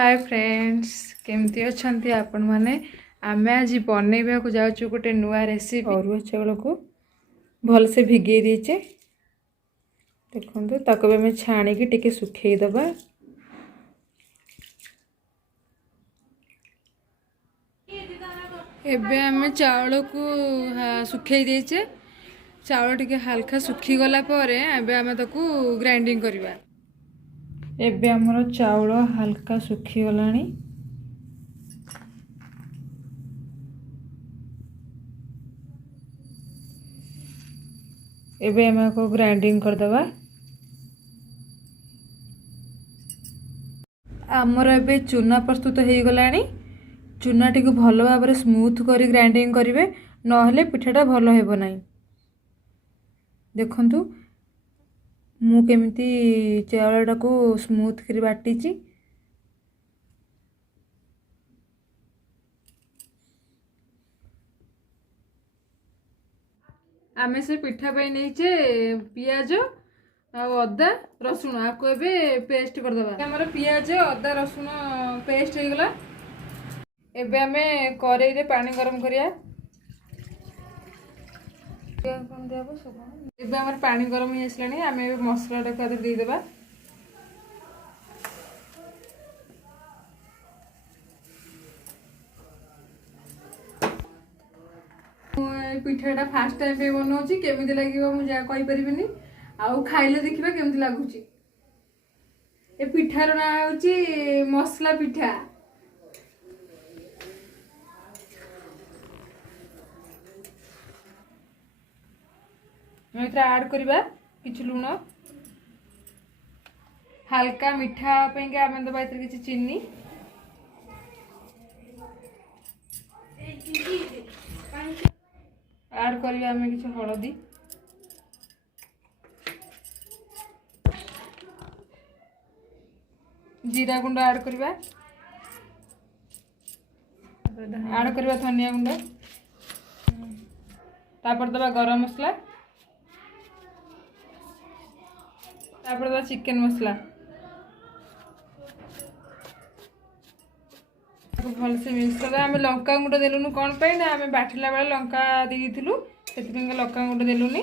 hi friends केमती अच्छे आपण मैंने आम आज बनैबा को जाऊँ गोटे नुआ रेसिपी अरुआ चाउल को भल से भिगे दीचे देखो ताको आम छाणिकी टिके सुखेदबा एबे आम चाउल को सुखे देचे चाउल टिके हल्का सुखी गला पर एबे आम ताको ग्राइंडिंग करवा एबे हमर चाउल हल्का सुखी गलानी एबे हम को ग्राइंडिंग कर दबा आमर एबे चूना प्रस्तुत हो गलानी चूना टी भल भाव स्मूथ कर ग्राइंडिंग करेंगे नहले पिठाटा भल हेब ना देखंतु मु केमिति चाउलटा को स्मूथ कर बाटी आमे से पिठा पे नहींचे पियाज अदा रसुण आपको एबे पेस्ट कर दबा हमर पियाज अदा रसुण पेस्ट हो गला एबे आमे करेई रे पानी गरम करिया एबे हमर पानी गरम हो आसलानी आमे एबे मसला टा को दे देबा पिठाटा फास्ट टाइम पे बनाऊँ केमी लगे मुझे कहीपरि आउ खाइले देखा केमी लगुच ए पिठार ना हूँ मसला पिठा ऐड करवा कि लुण हल्का मीठा आम दबा कि चीनी ऐड करवा आम कि हलदी जीरा गुंड ऐड करवा ऐड करवा धनिया गुंड तापर दबा गरम मसला तापर दबा चिकन मसला भल से मिक्स कर आम लंका गुंड देलुनु कौन पे ना आम बाटिला बेले लंका देलु से लंका गुंड देलुनी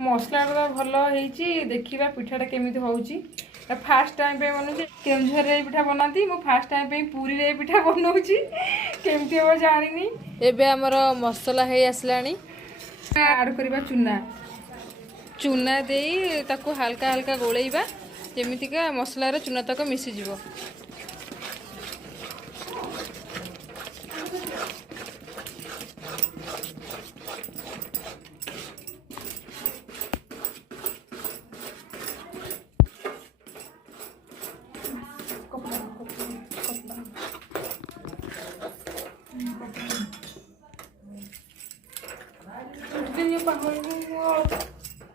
मसला तो भल होती देखा पिठाटा केमी होची फास्ट टाइम पे बनाऊँ केउझर पिठा बनाती मु फास्ट टाइम पे पूरी रे पिठा बनाऊँ केमती हम जानी एबे हमर मसला है आसलानी ऐड करवा चूना चूना दे ताको हल्का हल्का गोलेबा जेमितिका मसलार चूना तक मिसीज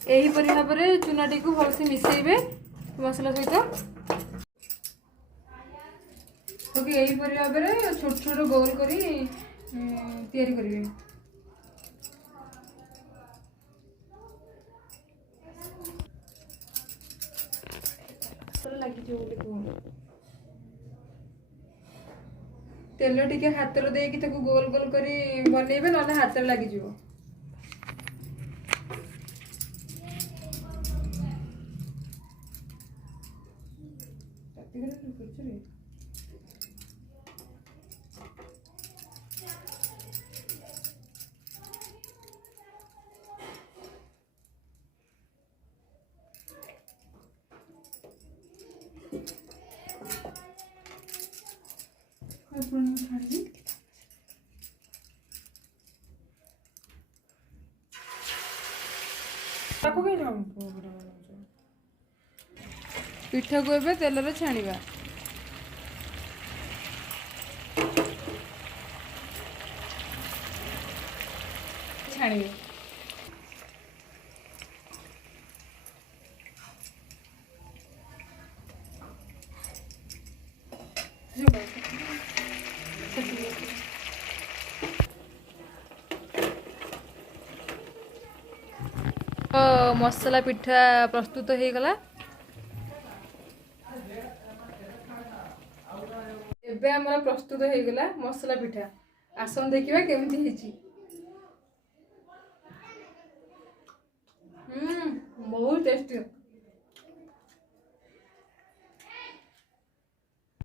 यहीपरि भाव में चूनाटी को भलसे मिसेबे मसला सहित यहीपरि भाव में छोट छोट गोल करी तैयारी करेंगे तेल टिके हाथ देकी गोल गोल करी बनइबे ना हाथ लगी पिठा को एबे तेल रे छाणीबा छाणीबे मसला पिठा प्रस्तुत हो गला ଏବେ हमर प्रस्तुत हो गला मसला पिठा आसन देखिबा केमती हिची बहुत टेस्टी